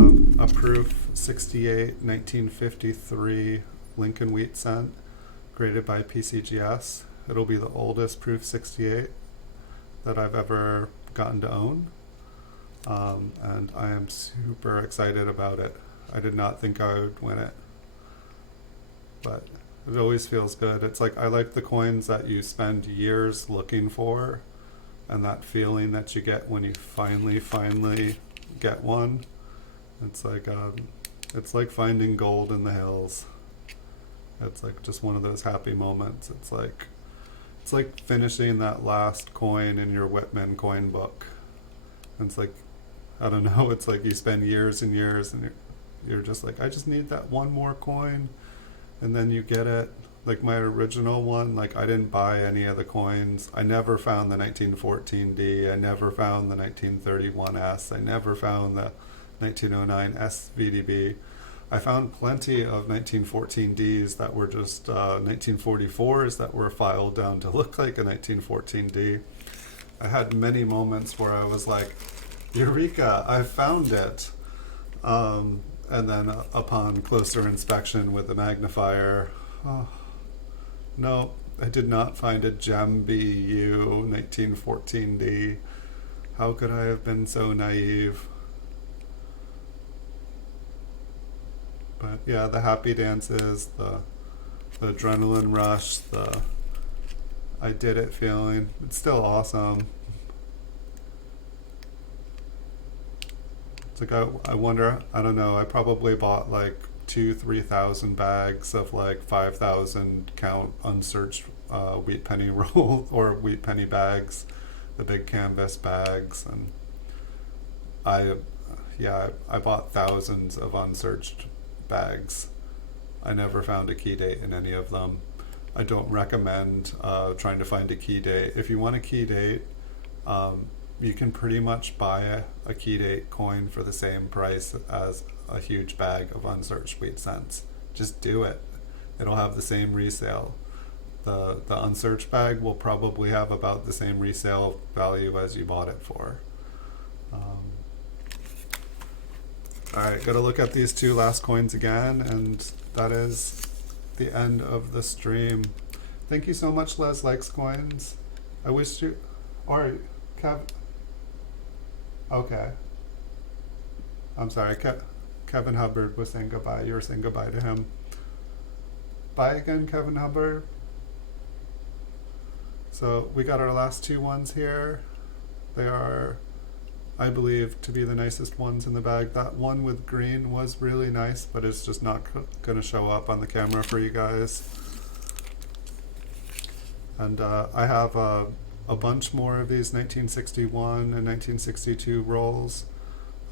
Proof 68 1953 Lincoln wheat cent graded by PCGS. It'll be the oldest Proof 68 that I've ever gotten to own, and I am super excited about it. I did not think I would win it, but it always feels good. It's like I like the coins that you spend years looking for, and that feeling that you get when you finally get one. It's like finding gold in the hills. It's like just one of those happy moments. It's like finishing that last coin in your Whitman coin book. And it's like, I don't know, it's like you spend years and years and you're just like, I just need that one more coin. And then you get it. Like my original one, like I didn't buy any of the coins. I never found the 1914D. I never found the 1931S. I never found the 1909 SVDB. I found plenty of 1914Ds that were just 1944s that were filed down to look like a 1914D. I had many moments where I was like, Eureka, I found it. And then upon closer inspection with the magnifier, no, I did not find a Gem BU 1914D. How could I have been so naive? But yeah, the happy dances, the adrenaline rush, the I did it feeling, it's still awesome. It's like I wonder, I don't know, I probably bought like 3,000 bags of like 5,000 count unsearched wheat penny roll or wheat penny bags, the big canvas bags, and I yeah, I bought thousands of unsearched bags. I never found a key date in any of them. I don't recommend trying to find a key date. If you want a key date, you can pretty much buy a key date coin for the same price as a huge bag of unsearched wheat cents. Just do it. It'll have the same resale. The unsearched bag will probably have about the same resale value as you bought it for. Alright, gotta look at these two last coins again, and that is the end of the stream. Thank you so much, Les Likes Coins. I wish you... Alright, okay. I'm sorry, Kevin Hubbard was saying goodbye. You were saying goodbye to him. Bye again, Kevin Hubbard. So we got our last two ones here. They are, I believe, to be the nicest ones in the bag. That one with green was really nice, but it's just not going to show up on the camera for you guys. And I have a bunch more of these 1961 and 1962 rolls.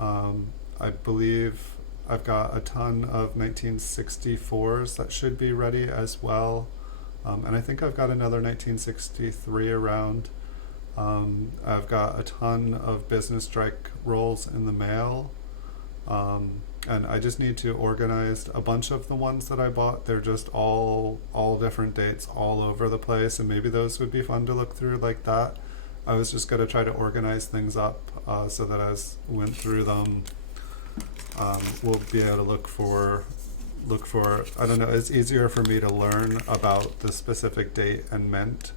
I believe I've got a ton of 1964s that should be ready as well. And I think I've got another 1963 around. I've got a ton of business strike rolls in the mail. And I just need to organize a bunch of the ones that I bought. They're just all different dates all over the place, and maybe those would be fun to look through like that. I was just going to try to organize things up so that as we went through them, we'll be able to look for, I don't know, it's easier for me to learn about the specific date and mint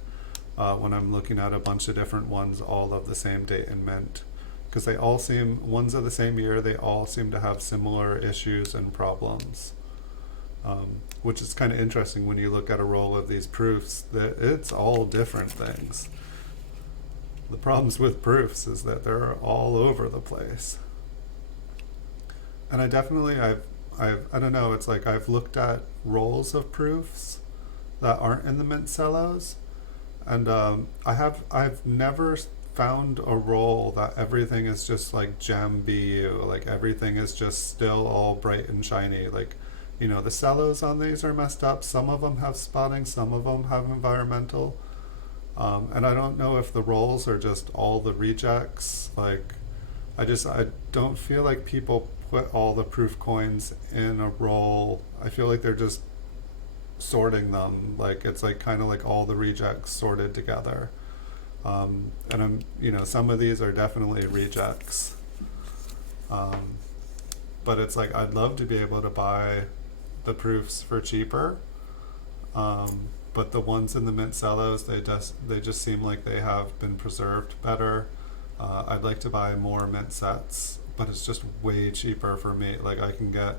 when I'm looking at a bunch of different ones, all of the same date and mint. Because they all seem, ones of the same year, they all seem to have similar issues and problems. Which is kind of interesting when you look at a roll of these proofs, that it's all different things. The problems with proofs is that they're all over the place. And I definitely, I don't know, it's like I've looked at rolls of proofs that aren't in the mint cellos, and I've never found a roll that everything is just like gem BU, like everything is just still all bright and shiny. Like, you know, the cellos on these are messed up. Some of them have spotting, some of them have environmental. And I don't know if the rolls are just all the rejects. Like, I don't feel like people put all the proof coins in a roll. I feel like they're just sorting them. Like, it's like kind of like all the rejects sorted together. And I'm, you know, some of these are definitely rejects. But it's like, I'd love to be able to buy the proofs for cheaper. But the ones in the mint cellos, they just seem like they have been preserved better. I'd like to buy more mint sets, but it's just way cheaper for me. Like, I can get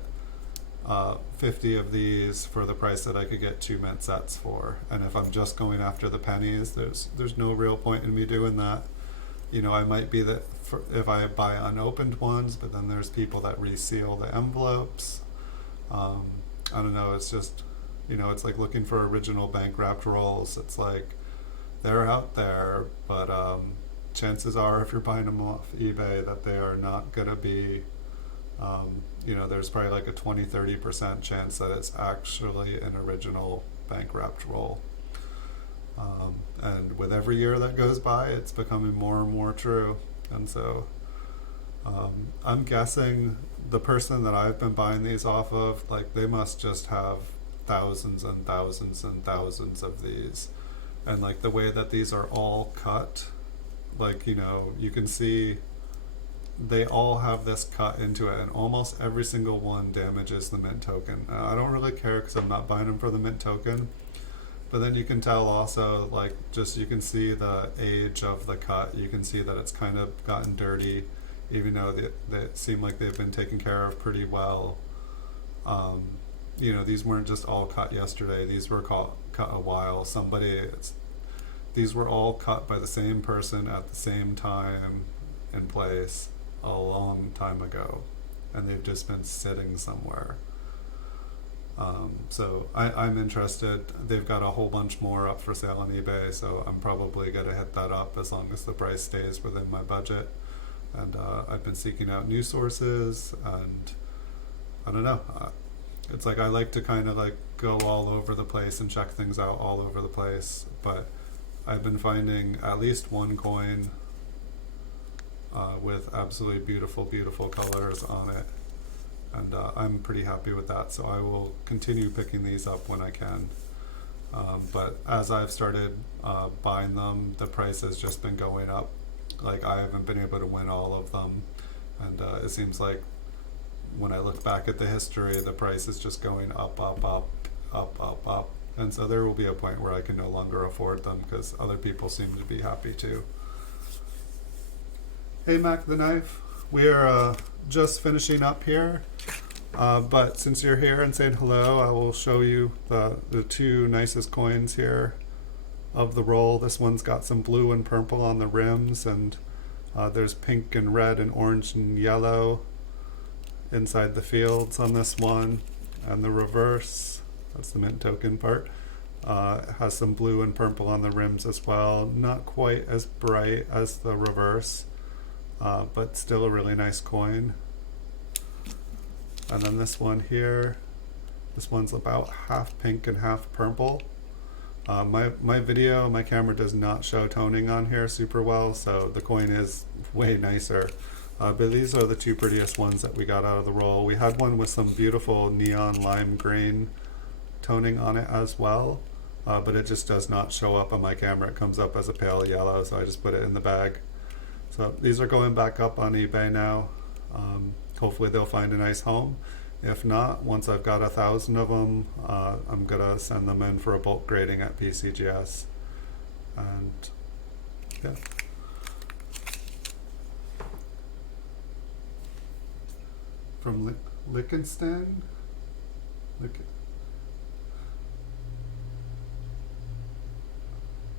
50 of these for the price that I could get 2 mint sets for. And if I'm just going after the pennies, there's no real point in me doing that. You know, I might be that if I buy unopened ones, but then there's people that reseal the envelopes. I don't know, it's just, you know, it's like looking for original bank wrapped rolls. It's like, they're out there, but chances are if you're buying them off eBay that they are not going to be, you know, there's probably like a 20-30% chance that it's actually an original bank wrapped roll. And with every year that goes by, it's becoming more and more true. And so I'm guessing the person that I've been buying these off of, like, they must just have thousands and thousands and thousands of these. And like the way that these are all cut, like, you know, you can see they all have this cut into it, and almost every single one damages the mint token. I don't really care because I'm not buying them for the mint token. But then you can tell also, like, just you can see the age of the cut. You can see that it's kind of gotten dirty, even though they seem like they've been taken care of pretty well. You know, these weren't just all cut yesterday. These were cut a while. These were all cut by the same person at the same time and place a long time ago, and they've just been sitting somewhere. So I'm interested. They've got a whole bunch more up for sale on eBay, so I'm probably going to hit that up as long as the price stays within my budget. And I've been seeking out news sources, and I don't know. It's like I like to kind of like go all over the place and check things out all over the place, but I've been finding at least one coin with absolutely beautiful, beautiful colors on it. And I'm pretty happy with that, so I will continue picking these up when I can. But as I've started buying them, the price has just been going up. Like, I haven't been able to win all of them, and it seems like when I look back at the history, the price is just going up, up, up, up, up, up. And so there will be a point where I can no longer afford them because other people seem to be happy too. Hey Mac the Knife, we are just finishing up here, but since you're here and saying hello, I will show you the two nicest coins here of the roll. This one's got some blue and purple on the rims, and there's pink and red and orange and yellow inside the fields on this one. And the reverse, that's the mint token part, has some blue and purple on the rims as well. Not quite as bright as the reverse, but still a really nice coin. And then this one here, this one's about half pink and half purple. My video, my camera does not show toning on here super well, so the coin is way nicer. But these are the two prettiest ones that we got out of the roll. We had one with some beautiful neon lime green toning on it as well, but it just does not show up on my camera. It comes up as a pale yellow, so I just put it in the bag. So these are going back up on eBay now. Hopefully they'll find a nice home. If not, once I've got 1,000 of them, I'm gonna send them in for a bulk grading at PCGS. And yeah. From Liechtenstein?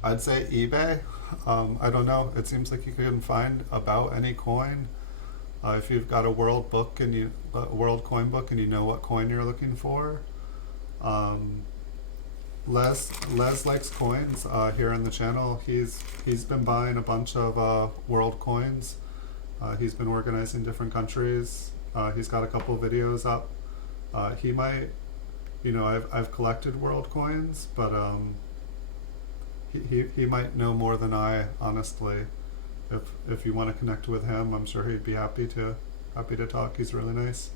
I'd say eBay. I don't know. It seems like you can find about any coin. If you've got a world book and a world coin book and you know what coin you're looking for. Les likes coins here on the channel. He's been buying a bunch of world coins. He's been organizing different countries. He's got a couple of videos up. He might, you know, I've collected world coins, but he might know more than I, honestly. If you want to connect with him, I'm sure he'd be happy to talk. He's really nice.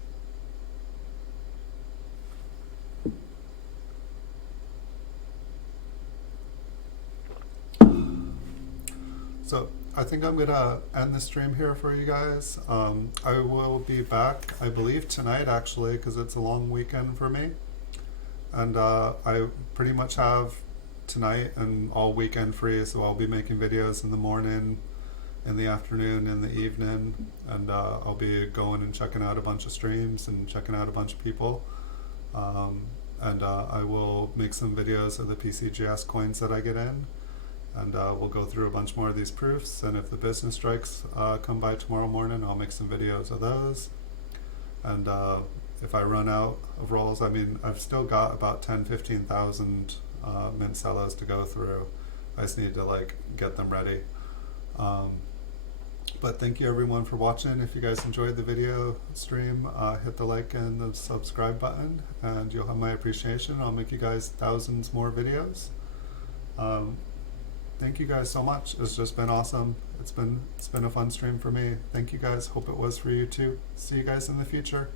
So I think I'm gonna end the stream here for you guys. I will be back, I believe tonight actually, because it's a long weekend for me, and I pretty much have tonight and all weekend free, so I'll be making videos in the morning, in the afternoon, in the evening, and I'll be going and checking out a bunch of streams and checking out a bunch of people, and I will make some videos of the PCGS coins that I get in, and we'll go through a bunch more of these proofs, and if the business strikes come by tomorrow morning, I'll make some videos of those. And if I run out of rolls, I mean, I've still got about 10-15,000 mint cellos to go through. I just need to like get them ready. But thank you everyone for watching. If you guys enjoyed the video stream, hit the like and the subscribe button, and you'll have my appreciation. I'll make you guys thousands more videos. Thank you guys so much. It's just been awesome. It's been a fun stream for me. Thank you guys. Hope it was for you too. See you guys in the future.